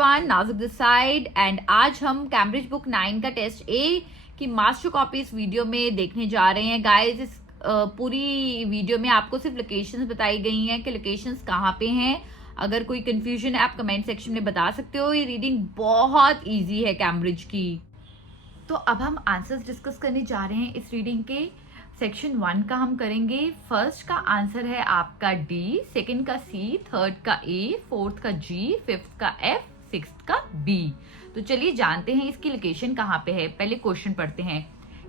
Everyone, नाजुक this side and आज हम कैम्ब्रिज बुक 9 का टेस्ट ए की मास्टर कॉपी इस वीडियो में देखने जा रहे हैं। गाइस, इस पूरी वीडियो में आपको सिर्फ लोकेशंस बताई गई हैं कि लोकेशंस कहाँ पे हैं। अगर कोई कंफ्यूजन है आप कमेंट सेक्शन में बता सकते हो। ये रीडिंग बहुत इजी है कैम्ब्रिज की। तो अब हम आंसर्स डिस्कस करने जा रहे हैं इस रीडिंग के। सेक्शन 1 का हम करेंगे। फर्स्ट का आंसर है आपका डी, सेकंड का सी, थर्ड का ए, फोर्थ का जी, फिफ्थ का एफ, सिक्स्थ का बी। तो चलिए जानते हैं इसकी लोकेशन कहाँ पे है। पहले क्वेश्चन पढ़ते हैं।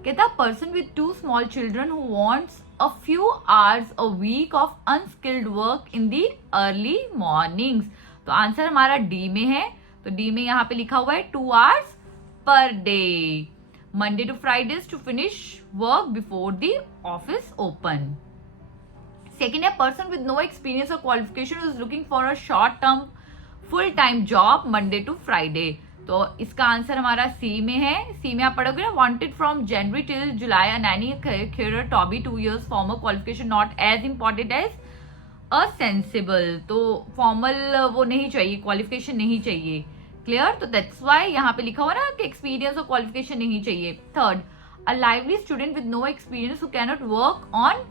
कहता person with 2 small children who wants a few hours a week of unskilled work in the early mornings. तो आंसर हमारा डी में है। तो डी में यहाँ पे लिखा हुआ है 2 hours per day, Monday to Fridays to finish work before the office open. Second, a person with no experience or qualification who is looking for a short-term, full-time job Monday to Friday. तो इसका answer हमारा सी में है। सी में आप पढ़ोगे ना, wanted from January till July, a nanny, carer, Toby, 2 years, formal qualification not as important as a sensible. तो फॉर्मल वो नहीं चाहिए, क्वालिफिकेशन नहीं चाहिए। क्लियर? तो दैट्स वाई यहाँ पे लिखा हुआ ना कि एक्सपीरियंस और क्वालिफिकेशन नहीं चाहिए। Third, a lively student with no experience who can not work on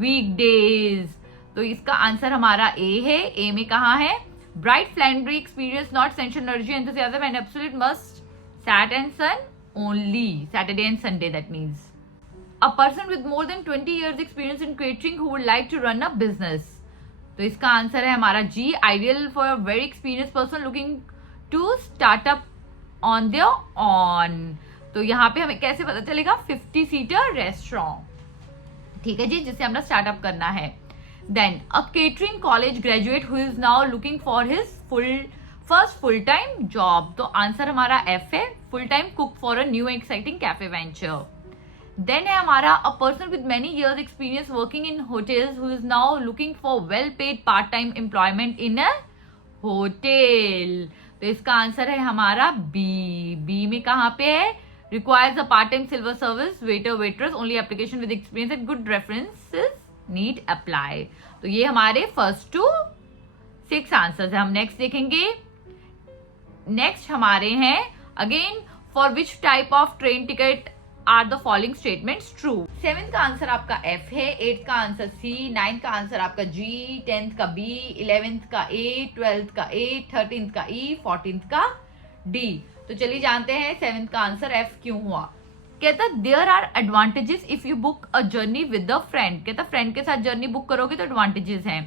weekdays. तो इसका आंसर हमारा ए है। ए में कहाँ है? Bright friendly experience not essential energy enthusiasm and absolute must sat and sun only Saturday and Sunday. That means a person with more than 20 years experience in catering who would like to run a business. तो इसका answer है हमारा G, ideal for a very experience person looking to start up on there on. तो यहाँ पे हमें कैसे पता चलेगा? 50 सीटर रेस्टोरेंट, ठीक है जी, जिसे हमें स्टार्टअप करना है। Then a catering college graduate who is now looking for his first full time job. तो आंसर हमारा एफ है, full time cook for a new exciting cafe venture. Then है हमारा a person with many years experience working in hotels who is now looking for well paid part time employment in a hotel. तो इसका answer है हमारा B. B में कहाँ पे है? Requires a part time silver service waiter waiters only application with experience and good references need apply. तो ये हमारे फर्स्ट टू 6 आंसर्स है। हम नेक्स्ट देखेंगे। नेक्स्ट हमारे हैं again, for which type of train ticket are the following statements true. 7th का answer आपका एफ है, 8th का आंसर सी, 9th का आंसर आपका जी, 10th का बी, 11th का ए, 12th का ए, 13th का ई, 14th का डी। तो चलिए जानते हैं 7th का आंसर एफ क्यों हुआ। कहता there are advantages if you book a journey with a friend. कहता फ्रेंड के साथ जर्नी बुक करोगे तो एडवांटेजेस हैं।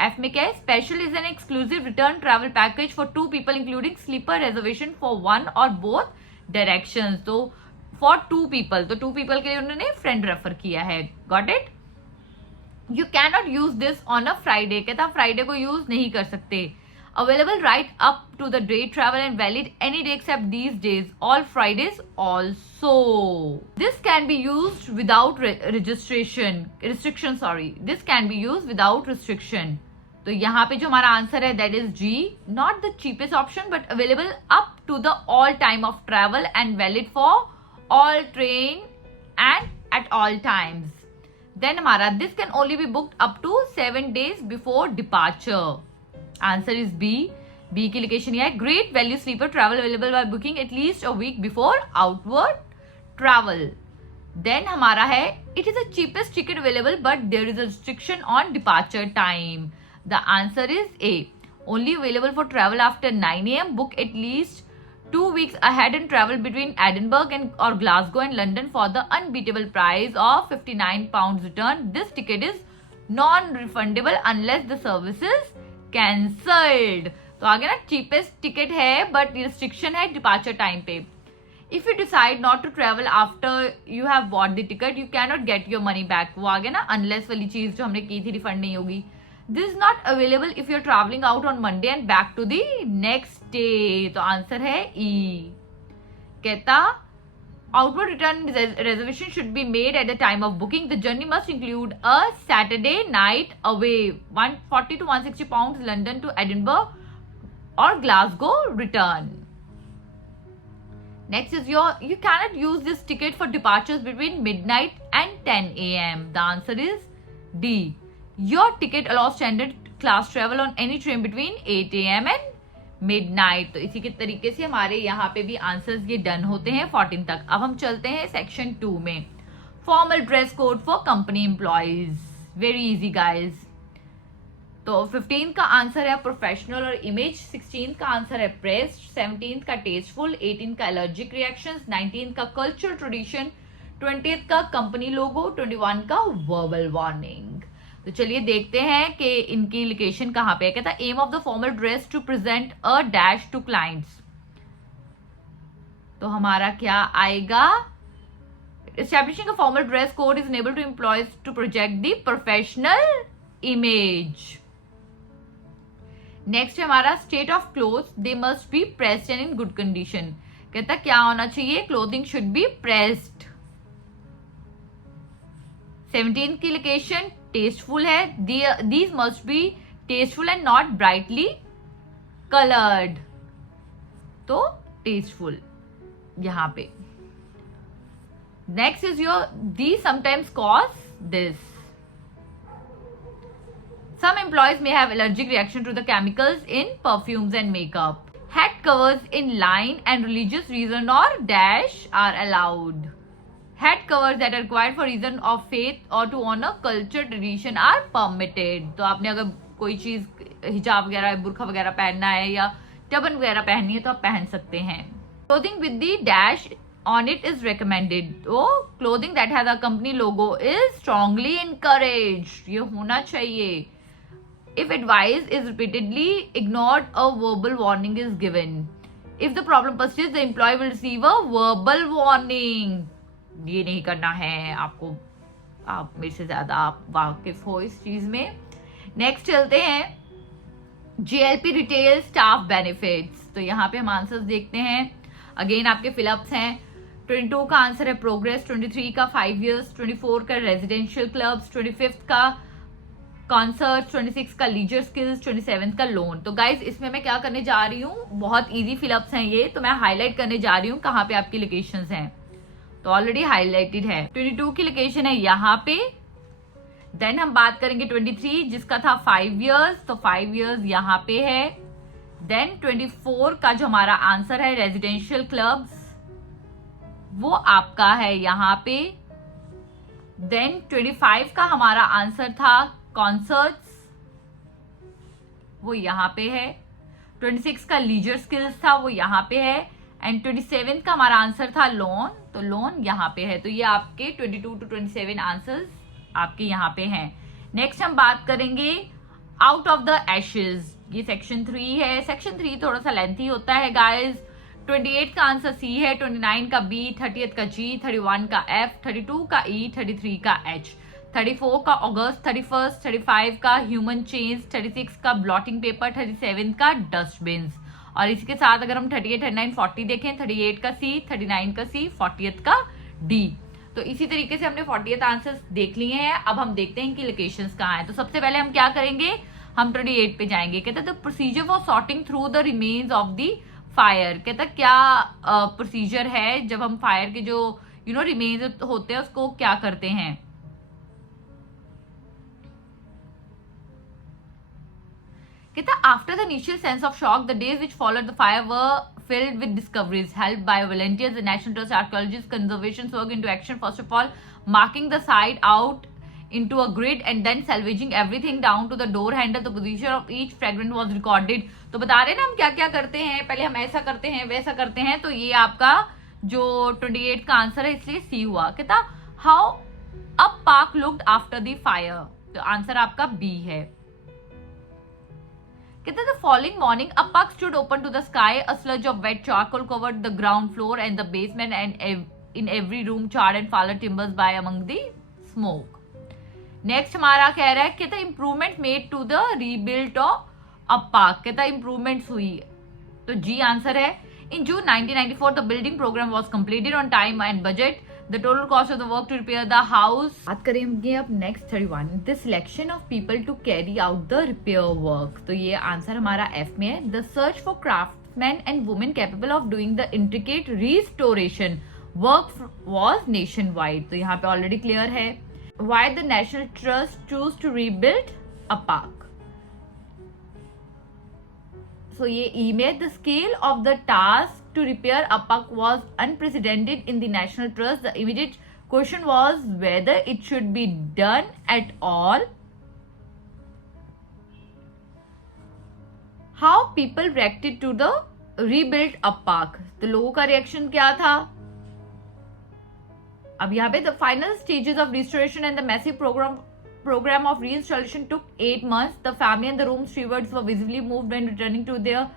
एफ में क्या है? Special is an exclusive return travel package for 2 people including sleeper reservation for 1 और बोथ डायरेक्शंस। तो फॉर 2 people, तो 2 people के लिए उन्होंने फ्रेंड रेफर किया है। Got it? You can not use this on a Friday. कहता फ्राइडे को यूज नहीं कर सकते। Available right up to the day travel and valid any day except these days, all Fridays also. This can be use without restriction, sorry, this can be use without restriction. तो यहाँ पे जो हमारा answer है that is G, not the cheapest option but available up to the all time of travel and valid for all train and at all times. Then हमारा this can only be booked up to 7 days before departure. Answer is B. B की location यह है, great value sleeper travel available by booking at least a week before outward travel. Then हमारा है it is the cheapest ticket available but there is a restriction on departure time. The answer is A. Only available for travel after 9 AM. Book at least 2 weeks ahead and travel between Edinburgh or Glasgow and London for the unbeatable price of £59 return. This ticket is non-refundable unless the service is cancelled. तो आगे ना cheapest ticket है but restriction है departure time पे. If you decide not to travel after you have bought the ticket, you cannot get your money back. वो आगे ना unless वाली चीज जो हमने की थी refund नहीं होगी. This is not available if you're traveling out on Monday and back to the next day. तो आंसर है E. कहता outward return reservation should be made at the time of booking. The journey must include a Saturday night away, 140 to 160 pounds, London to Edinburgh or Glasgow return. Next is you cannot use this ticket for departures between midnight and 10 AM. The answer is D. Your ticket allows standard class travel on any train between 8 AM and midnight. तो इसी के तरीके से हमारे यहाँ पे भी answers ये डन होते हैं 14 तक। अब हम चलते हैं सेक्शन 2 में, formal dress code for company employees. Very easy guys. तो 15 का आंसर है प्रोफेशनल और इमेज, 16 का आंसर है प्रेस्ड, 17 का टेस्टफुल, 18 का एलर्जिक रिएक्शंस, 19 का कल्चरल ट्रेडिशन, 20 का कंपनी लोगो, 21 का वर्बल वार्निंग। तो चलिए देखते हैं कि इनकी लोकेशन कहाँ पे है। कहता है aim of the formal dress to present a dash to clients. तो हमारा क्या आएगा, establishing a formal dress code is enable to employees to project the professional image. Next है हमारा state of cloth, they must be pressed and in good condition. कहता क्या होना चाहिए, क्लोथिंग शुड बी प्रेस्ड। 17 की लोकेशन टेस्टफुल है, these must be tasteful and not brightly coloured. तो tasteful यहां पे। Next is your the sometimes cause this. Some employees may have allergic reaction to the chemicals in perfumes and makeup. Head covers in line and religious reason or dash are allowed. Head covers that are required for reason of faith or to honor culture tradition are permitted. तो आपने अगर कोई चीज हिजाब वगैरह बुरखा वगैरह पहनना है या टबन वगैरह पहननी है तो आप पहन सकते हैं। Clothing with the dash on it is recommended. तो clothing that has a company logo is strongly encouraged. ये होना चाहिए। If advice is repeatedly ignored, a verbal warning is given. If the problem persists, the employee will receive a verbal warning. ये नहीं करना है आपको, आप मेरे से ज्यादा आप वाकिफ हो इस चीज में। नेक्स्ट चलते हैं JLP रिटेल स्टाफ बेनिफिट्स। तो यहाँ पे हम आंसर्स देखते हैं। अगेन आपके फिलअप्स हैं। 22 का आंसर है प्रोग्रेस, 23 का 5 years, 24 का रेजिडेंशियल क्लब्स, 25 का कॉन्सर्ट, 26 का लीजर स्किल्स, 27 का लोन। तो गाइज इसमें मैं क्या करने जा रही हूँ, बहुत इजी फिलअप्स हैं ये, तो मैं हाईलाइट करने जा रही हूँ कहाँ पे आपकी लोकेशंस हैं। तो ऑलरेडी हाईलाइटेड है। 22 की लोकेशन है यहाँ पे। देन हम बात करेंगे 23 जिसका था 5 years, तो 5 years यहाँ पे है। देन 24 का जो हमारा आंसर है रेजिडेंशियल क्लब्स, वो आपका है यहाँ पे। देन 25 का हमारा आंसर था कॉन्सर्ट्स, वो यहाँ पे है। 26 का लीजर स्किल्स था, वो यहाँ पे है। एंड 27 का हमारा आंसर था लोन, तो लोन यहाँ पे है। तो ये आपके 22 to 27 आंसर्स आपके यहाँ पे हैं। नेक्स्ट हम बात करेंगे आउट ऑफ द एशेज। ये सेक्शन 3 है। सेक्शन 3 थोड़ा सा लेंथी होता है गाइज। 28 का आंसर सी है, 29 का बी, 30 का जी, 31 का एफ, 32 का ई, 33 का एच, 34 का अगस्त 31, 35 का ह्यूमन चेन्स, 36 का ब्लॉटिंग पेपर, 37 का डस्टबिन। और इसी के साथ अगर हम 38, 39, 40 देखें, 38 का सी, 39 का सी, 40th का डी। तो इसी तरीके से हमने 40th आंसर्स देख लिए हैं। अब हम देखते हैं कि लोकेशंस कहाँ हैं। तो सबसे पहले हम क्या करेंगे, हम 28 पे जाएंगे। कहते the procedure for sorting through the remains of the fire. कहता क्या प्रोसीजर है जब हम फायर के जो रिमेन्स होते हैं उसको क्या करते हैं। कहता after the initial sense of shock, the days which followed the fire were filled with discoveries helped by volunteers, the National Trust, archaeologists, conservation work into action. First of all, marking the site out into a grid and then salvaging everything down to the door handle. The position of each fragment was recorded. तो बता रहे ना हम क्या क्या करते हैं, पहले हम ऐसा करते हैं वैसा करते हैं। तो ये आपका जो 28 का आंसर है, इसलिए सी हुआ। कहता how a park looked after the fire, तो आंसर आपका बी है। कहते the following morning a puck stood open to the sky, a sludge of wet charcoal covered the ground floor and the basement, and in every room charred and fallen timbers by among the smoke. Next हमारा कह रहा है कहता improvement made to the rebuild of a park. कहता improvements हुई, तो G answer है। In June 1994 the building programme was completed on time and budget. The total cost of the work to repair the house. बात करेंगे अब next 31, the selection of people to carry out the repair work. तो ये answer हमारा F में है। The search for craftsmen and women capable of doing the intricate restoration work was nationwide. तो यहाँ पे ऑलरेडी क्लियर है। Why the National Trust choose to rebuild a park? So ये email, the scale of the task to repair Appak was unprecedented in the National Trust. The immediate question was whether it should be done at all. How people reacted to the rebuilt Appak. तो लोगों का reaction क्या था? अब यहाँ पे the final stages of restoration and the massive program of reinstallation took 8 months. The family and the room stewards were visibly moved when returning to their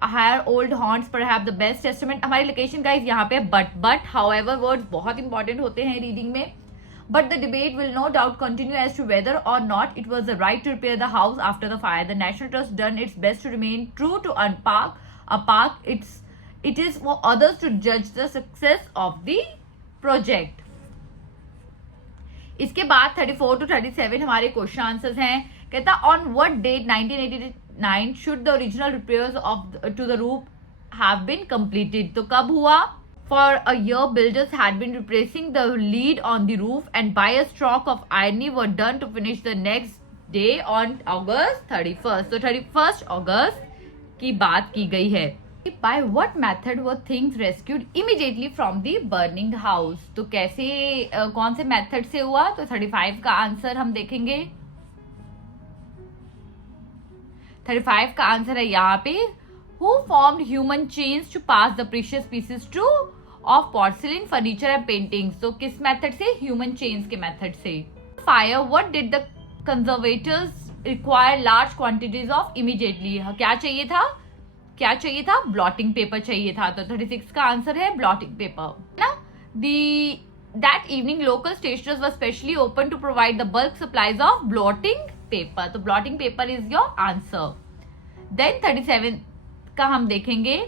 higher old haunts. Perhaps the best testament. हमारी location guys यहाँ पे but however words बहुत important होते हैं reading में. But the debate will no doubt continue as to whether or not it was the right to repair the house after the fire. The National Trust done its best to remain true to Appak. It is for others to judge the success of the project. इसके बाद 34 to 37 हमारे question answers हैं. कहता on what date 1989 should the original repairs to the roof have been completed. तो कब हुआ? For a year, builders had been replacing the lead on the roof and by a stroke of irony were done to finish the next day on August 31st. So 31st August की बात की गई है. By what method were things rescued immediately from the burning house? तो कैसे कौन से method से हुआ? तो 35 का आंसर हम देखेंगे. 35 का आंसर है यहाँ पे who formed human chains to pass the precious pieces to of porcelain, furniture and paintings. तो किस मेथड से? ह्यूमन चेन्स के मेथड से. Fire, what did the conservators require large quantities of immediately. क्या चाहिए था? ब्लॉटिंग पेपर चाहिए था. तो 36 का आंसर है ब्लॉटिंग पेपर ना. That evening local stationers were specially open to provide the bulk supplies of blotting paper. तो blotting paper is your answer. Then 37 का हम देखेंगे.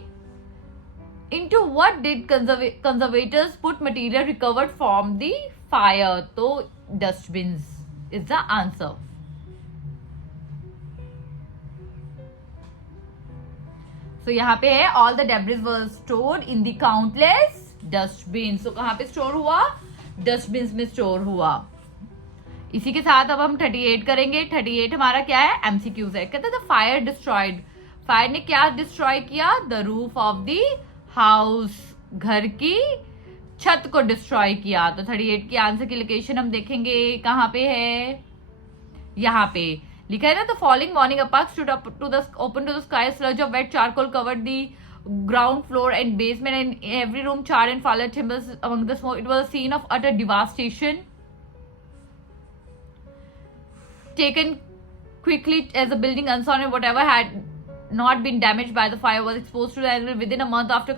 Into what did conservators put material recovered from the fire? तो dustbins is the answer. So यहाँ पे है all the debris were stored in the countless dustbins. So कहाँ पे store हुआ? डस्टबिन्स में स्टोर हुआ. इसी के साथ अब हम 38 करेंगे. 38 हमारा क्या है? MCQs है. कहते थे फायर डिस्ट्रॉयड. फायर ने क्या डिस्ट्रॉय किया? The roof of the house. घर की छत को डिस्ट्रॉय किया. तो 38 की आंसर की लोकेशन हम देखेंगे कहाँ पे है? यहाँ पे लिखा है ना. तो falling morning Appak stood up to the open to the sky. Sludge of wet charcoal covered the ground floor and basement and every room charred and fallen timbers among the smoke. It was a scene of utter devastation. Taken quickly as the building unsound and whatever had not been damaged by the fire was exposed to the enemy within a month after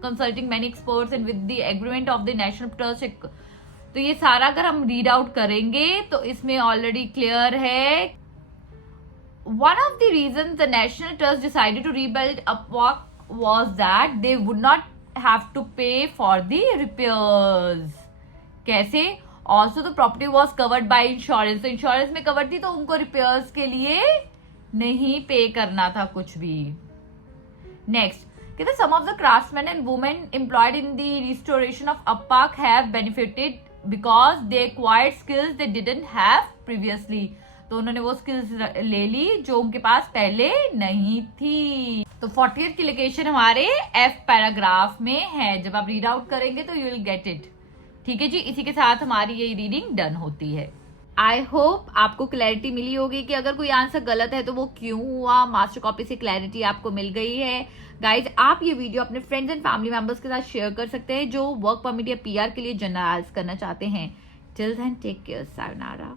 consulting many experts and with the agreement of the National Trust. तो ये सारा अगर हम read out करेंगे तो इसमें already clear है. One of the reasons the National Trust decided to rebuild Appak was that they would not have to pay for the repairs. कैसे? Also the property was covered by insurance. तो insurance में cover थी तो उनको repairs के लिए नहीं पे करना था कुछ भी. नेक्स्ट कहते some of the craftsmen and women employed in the restoration of Appak have benefited because they acquired skills they didn't have previously. तो उन्होंने वो स्किल्स ले ली जो उनके पास पहले नहीं थी. तो 40th की लोकेशन हमारे F पैराग्राफ में है. जब आप रीड आउट करेंगे तो यू विल गेट इट. ठीक है जी. इसी के साथ हमारी ये रीडिंग डन होती है. आई होप आपको क्लैरिटी मिली होगी कि अगर कोई आंसर गलत है तो वो क्यों हुआ. मास्टर कॉपी से क्लैरिटी आपको मिल गई है. गाइज आप ये वीडियो अपने फ्रेंड्स एंड फैमिली मेंबर्स के साथ शेयर कर सकते हैं जो वर्क परमिट या PR के लिए जर्नलाइज करना चाहते हैं. Till then take care. Sayonara.